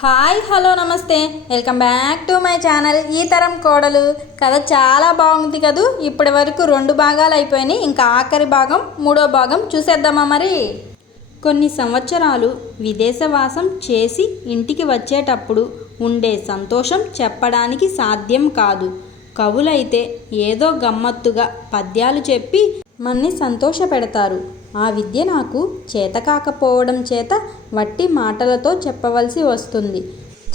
Hi hello నమస్తే. Welcome back to my channel ఈ తరం కోడలు. కథ చాలా బాగుంది కదూ? ఇప్పటి వరకు రెండు భాగాలు అయిపోయినాయి. ఇంకా ఆఖరి భాగం మూడో భాగం చూసేద్దామా మరి? కొన్ని సంవత్సరాలు విదేశవాసం చేసి ఇంటికి వచ్చేటప్పుడు ఉండే సంతోషం చెప్పడానికి సాధ్యం కాదు. కవులైతే ఏదో గమ్మత్తుగా పద్యాలు చెప్పి మన్ని సంతోష పెడతారు ఆ విద్య నాకు చేత కాకపోవడం చేత వట్టి మాటలతో చెప్పవలసి వస్తుంది.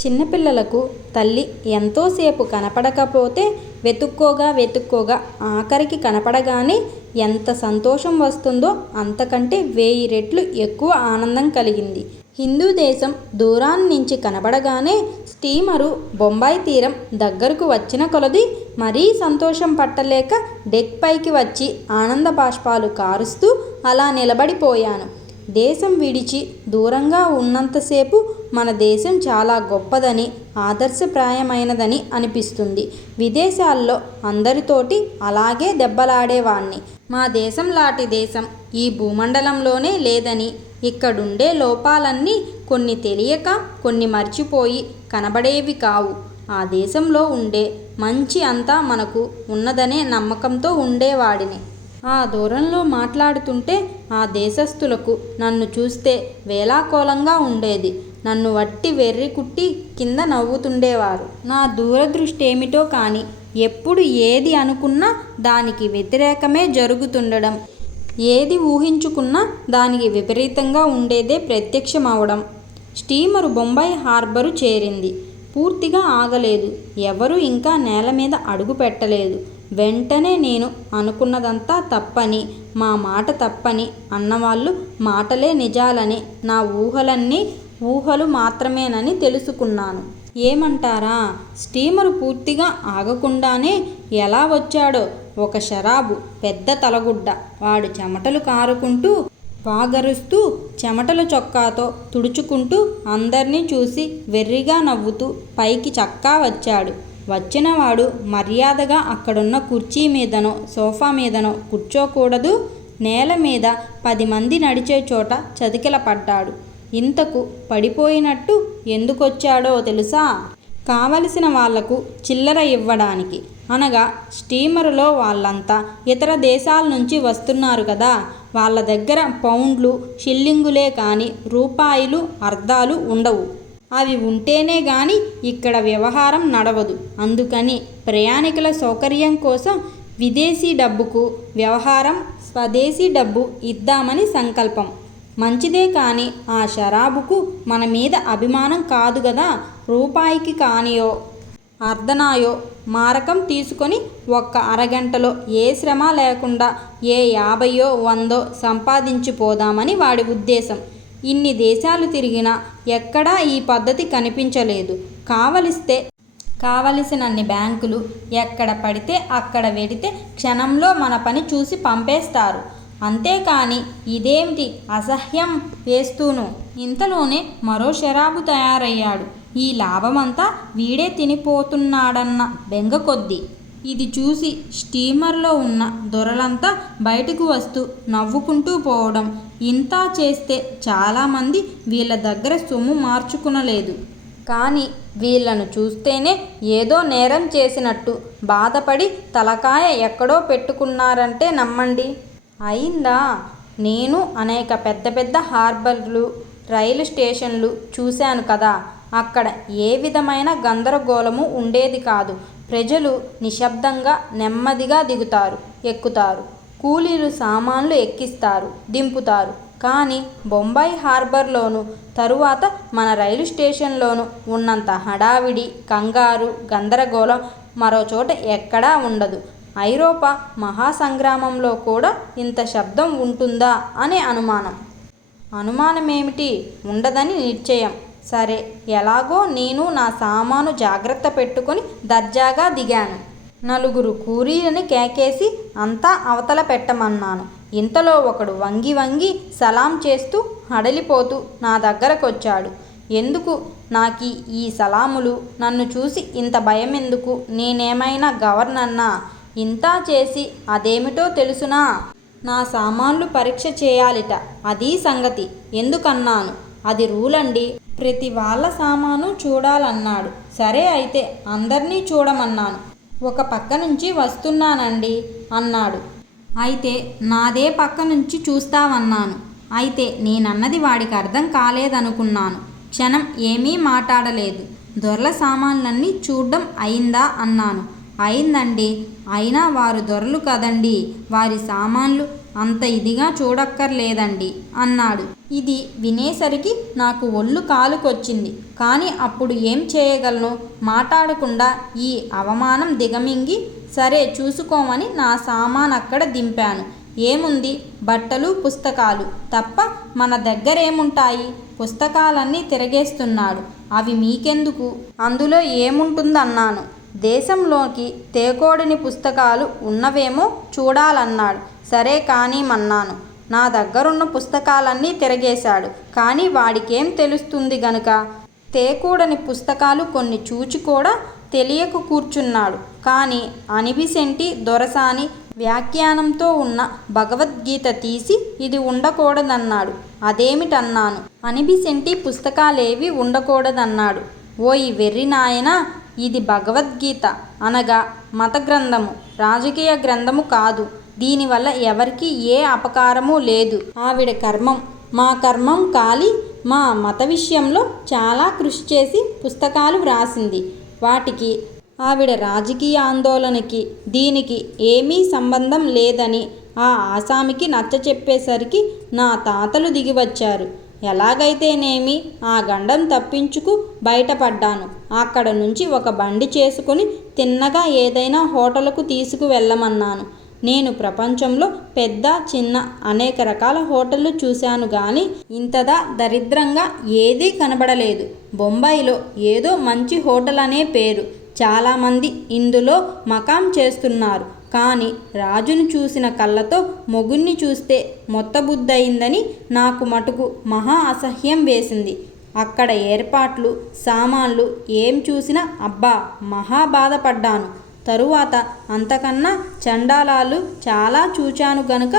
చిన్నపిల్లలకు తల్లి ఎంతోసేపు కనపడకపోతే వెతుక్కోగా వెతుక్కోగా ఆఖరికి కనపడగానే ఎంత సంతోషం వస్తుందో అంతకంటే వేయి రెట్లు ఎక్కువ ఆనందం కలిగింది. హిందూ దేశం దూరాన్ని నుంచి కనబడగానే స్టీమరు బొంబాయి తీరం దగ్గరకు వచ్చిన కొలది మరీ సంతోషం పట్టలేక డెక్ పైకి వచ్చి ఆనంద బాష్పాలు కారుస్తూ అలా నిలబడిపోయాను. దేశం విడిచి దూరంగా ఉన్నంతసేపు మన దేశం చాలా గొప్పదని ఆదర్శప్రాయమైనదని అనిపిస్తుంది. విదేశాల్లో అందరితోటి అలాగే దెబ్బలాడేవాణ్ణి. మా దేశం లాంటి దేశం ఈ భూమండలంలోనే లేదని ఇక్కడుండే లోపాలన్నీ కొన్ని తెలియక కొన్ని మర్చిపోయి కనబడేవి కావు. ఆ దేశంలో ఉండే మంచి అంతా మనకు ఉన్నదనే నమ్మకంతో ఉండేవాడిని. ఆ దూరంలో మాట్లాడుతుంటే ఆ దేశస్థులకు నన్ను చూస్తే వేలాకోలంగా ఉండేది. నన్ను వట్టి వెర్రి కుట్టి కింద నవ్వుతుండేవారు. నా దూరదృష్టి ఏమిటో కానీ ఎప్పుడు ఏది అనుకున్నా దానికి వ్యతిరేకమే జరుగుతుండడం. ఏది ఊహించుకున్నా దానికి విపరీతంగా ఉండేదే ప్రత్యక్షమవడం. స్టీమరు బొంబాయి హార్బరు చేరింది. పూర్తిగా ఆగలేదు. ఎవరు ఇంకా నేల మీద అడుగు పెట్టలేదు. వెంటనే నేను అనుకున్నదంతా తప్పని మా మాట తప్పని అన్నవాళ్ళు మాటలే నిజాలని నా ఊహలన్నీ ఊహలు మాత్రమేనని తెలుసుకున్నాను. ఏమంటారా? స్టీమరు పూర్తిగా ఆగకుండానే ఎలా వచ్చాడో ఒక షరాబు పెద్ద తలగుడ్డ. వాడు చెమటలు కారుకుంటూ వాగరుస్తూ చెమటల చొక్కాతో తుడుచుకుంటూ అందర్నీ చూసి వెర్రిగా నవ్వుతూ పైకి చక్కా వచ్చాడు. వచ్చినవాడు మర్యాదగా అక్కడున్న కుర్చీ మీదనో సోఫా మీదనో కూర్చోకూడదు. నేల మీద పది మంది నడిచే చోట చతికిల పడ్డాడు. ఇంతకు పడిపోయినట్టు ఎందుకొచ్చాడో తెలుసా? కావలసిన వాళ్ళకు చిల్లర ఇవ్వడానికి. అనగా స్టీమరులో వాళ్ళంతా ఇతర దేశాల నుంచి వస్తున్నారు కదా. వాళ్ళ దగ్గర పౌండ్లు షిల్లింగులే కానీ రూపాయలు అర్ధాలు ఉండవు. అవి ఉంటేనే గాని ఇక్కడ వ్యవహారం నడవదు. అందుకని ప్రయాణికుల సౌకర్యం కోసం విదేశీ డబ్బుకు వ్యవహారం స్వదేశీ డబ్బు ఇద్దామని సంకల్పం. మంచిదే కానీ ఆ షరాబుకు మన మీద అభిమానం కాదు కదా రూపాయికి కానియో అర్ధనాయో మారకం తీసుకొని ఒక్క అరగంటలో ఏ శ్రమ లేకుండా ఏ యాభయో వందో సంపాదించిపోదామని వాడి ఉద్దేశం. ఇన్ని దేశాలు తిరిగినా ఎక్కడా ఈ పద్ధతి కనిపించలేదు. కావలిస్తే కావలసినన్ని బ్యాంకులు ఎక్కడ పడితే అక్కడ వెడితే క్షణంలో మన పని చూసి పంపేస్తారు. అంతేకాని ఇదేమిటి అసహ్యం వేస్తూను? ఇంతలోనే మరో షరాబు తయారయ్యాడు. ఈ లాభమంతా వీడే తినిపోతున్నాడన్న బెంగ కొద్దీ. ఇది చూసి స్టీమర్లో ఉన్న దొరలంతా బయటకు వస్తూ నవ్వుకుంటూ పోవడం. ఇంతా చేస్తే చాలామంది వీళ్ళ దగ్గర సొమ్ము మార్చుకునలేదు. కానీ వీళ్ళను చూస్తేనే ఏదో నేరం చేసినట్టు బాధపడి తలకాయ ఎక్కడో పెట్టుకున్నారంటే నమ్మండి. అయిందా? నేను అనేక పెద్ద పెద్ద హార్బర్లు రైలు స్టేషన్లు చూశాను కదా. అక్కడ ఏ విధమైన గందరగోళము ఉండేది కాదు. ప్రజలు నిశ్శబ్దంగా నెమ్మదిగా దిగుతారు ఎక్కుతారు. కూలీలు సామాన్లు ఎక్కిస్తారు దింపుతారు. కానీ బొంబాయి హార్బర్లోను తరువాత మన రైలు స్టేషన్లోను ఉన్నంత హడావిడి కంగారు గందరగోళం మరోచోట ఎక్కడా ఉండదు. ఐరోపా మహాసంగ్రామంలో కూడా ఇంత శబ్దం ఉంటుందా అనే అనుమానం. అనుమానమేమిటి? ఉండదని నిశ్చయం. సరే ఎలాగో నేను నా సామాను జాగ్రత్త పెట్టుకొని దర్జాగా దిగాను. నలుగురు కూలీలని కేకేసి అంతా అవతల పెట్టమన్నాను. ఇంతలో ఒకడు వంగి వంగి సలాం చేస్తూ హడలిపోతూ నా దగ్గరకొచ్చాడు. ఎందుకు? నాకు ఈ సలాములు? నన్ను చూసి ఇంత భయం ఎందుకు నేనేమైనా గవర్నన్నా ఇంతా చేసి అదేమిటో తెలుసునా? నా సామాన్లు పరీక్ష చేయాలిట. అదీ సంగతి. ఎందుకన్నాను? అది రూల్ అండి ప్రతి వాళ్ళ సామాను చూడాలన్నాడు. సరే అయితే అందరినీ చూడమన్నాను. ఒక పక్క నుంచి వస్తున్నానండి అన్నాడు. అయితే నాదే పక్క నుంచి చూస్తావన్నాను. అయితే నేనన్నది వాడికి అర్థం కాలేదనుకున్నాను. క్షణం ఏమీ మాట్లాడలేదు దొరల సామాన్లన్నీ చూడడం అయిందా అన్నాను. అయిందండి. అయినా వారు దొరలు కదండి. వారి సామాన్లు అంత ఇదిగా చూడక్కర్లేదండి అన్నాడు. ఇది వినేసరికి నాకు ఒళ్ళు కాలుకొచ్చింది. కానీ అప్పుడు ఏం చేయగలను? మాట్లాడకుండా ఈ అవమానం దిగమింగి సరే చూసుకోమని నా సామాన్ అక్కడ దింపాను. ఏముంది? బట్టలు పుస్తకాలు. తప్ప మన దగ్గరేముంటాయి? పుస్తకాలన్నీ తిరగేస్తున్నాడు. అవి మీకెందుకు? అందులో ఏముంటుందన్నాను. దేశంలోకి తేకోడిని పుస్తకాలు ఉన్నవేమో చూడాలన్నాడు. సరే కానీమన్నాను. నా దగ్గరున్న పుస్తకాలన్నీ తిరగేశాడు. కానీ వాడికేం తెలుస్తుంది గనుక? తేకూడని పుస్తకాలు కొన్ని చూచి కూడా తెలియక కూర్చున్నాడు. కానీ అనిబిసెంటి దొరసాని వ్యాఖ్యానంతో ఉన్న భగవద్గీత తీసి ఇది ఉండకూడదన్నాడు. అదేమిటన్నాను? అనిబిసెంటి పుస్తకాలేవి ఉండకూడదన్నాడు. ఓయి వెర్రి నాయన ఇది భగవద్గీత అనగా మత గ్రంథము రాజకీయ గ్రంథము కాదు. దీనివల్ల ఎవరికి ఏ అపకారము లేదు. ఆవిడ కర్మం. మా కర్మం కాలి మా మత విషయంలో చాలా కృషి చేసి పుస్తకాలు వ్రాసింది. వాటికి ఆవిడ రాజకీయ ఆందోళనకి దీనికి ఏమీ సంబంధం లేదని ఆ ఆసామికి నచ్చ చెప్పేసరికి నా తాతలు దిగివచ్చారు. ఎలాగైతేనేమి ఆ గండం తప్పించుకు బయటపడ్డాను. అక్కడ నుంచి ఒక బండి చేసుకుని తిన్నగా ఏదైనా హోటల్కు తీసుకువెళ్ళమన్నాను. నేను ప్రపంచంలో పెద్ద చిన్న అనేక రకాల హోటళ్ళు చూశాను కానీ ఇంతదా దరిద్రంగా ఏదీ కనబడలేదు. బొంబాయిలో ఏదో మంచి హోటల్ అనే పేరు. చాలామంది ఇందులో మకాం చేస్తున్నారు. కానీ రాజును చూసిన కళ్ళతో మొగుణ్ణి చూస్తే మొత్తబుద్దయిందని నాకు మటుకు మహా అసహ్యం వేసింది. అక్కడ ఏర్పాట్లు సామాన్లు ఏం చూసినా అబ్బా మహా బాధపడ్డాను. తరువాత అంతకన్నా చండాలాలు చాలా చూచాను గనుక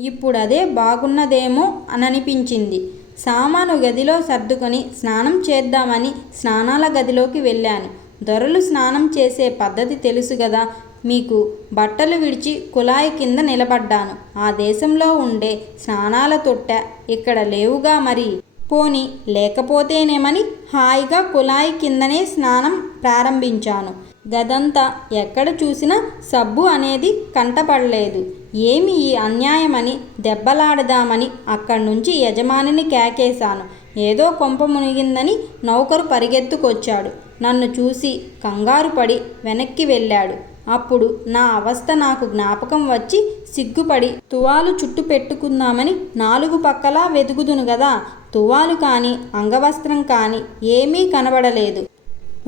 ఇప్పుడదే బాగున్నదేమో అననిపించింది. సామాను గదిలో సర్దుకొని స్నానం చేద్దామని స్నానాల గదిలోకి వెళ్ళాను. దొరలు స్నానం చేసే పద్ధతి తెలుసు కదా మీకు బట్టలు విడిచి కుళాయి కింద నిలబడ్డాను. ఆ దేశంలో ఉండే స్నానాల తొట్ట ఇక్కడ లేవుగా మరి. పోని లేకపోతేనేమని హాయిగా కుళాయి కిందనే స్నానం ప్రారంభించాను. గదంతా ఎక్కడ చూసినా సబ్బు అనేది కంటపడలేదు. ఏమి ఈ అన్యాయమని దెబ్బలాడదామని అక్కడి నుంచి యజమానిని కేకేశాను. ఏదో కొంప మునిగిందని నౌకరు పరిగెత్తుకొచ్చాడు. నన్ను చూసి కంగారు పడి వెనక్కి వెళ్ళాడు. అప్పుడు నా అవస్థ నాకు జ్ఞాపకం వచ్చి సిగ్గుపడి తువాలు చుట్టు పెట్టుకుందామని నాలుగు పక్కలా వెతుకుదును గదా. తువాలు కానీ అంగవస్త్రం కానీ ఏమీ కనబడలేదు.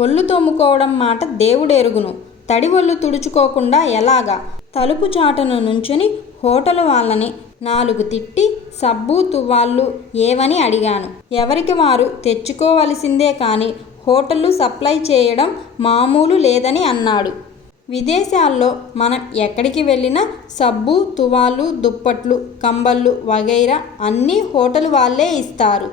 ఒళ్ళు తోముకోవడం మాట దేవుడెరుగును. తడి ఒళ్ళు తుడుచుకోకుండా ఎలాగా? తలుపు చాటును నుంచుని హోటల్ వాళ్ళని నాలుగు తిట్టి సబ్బు తువ్వాళ్ళు ఏవని అడిగాను. ఎవరికి వారు తెచ్చుకోవలసిందే కానీ హోటళ్ళు సప్లై చేయడం మామూలు లేదని అన్నాడు. విదేశాల్లో మనం ఎక్కడికి వెళ్ళినా సబ్బు తువాలు దుప్పట్లు కంబళ్ళు వగైరా అన్నీ హోటల్ వాళ్ళే ఇస్తారు.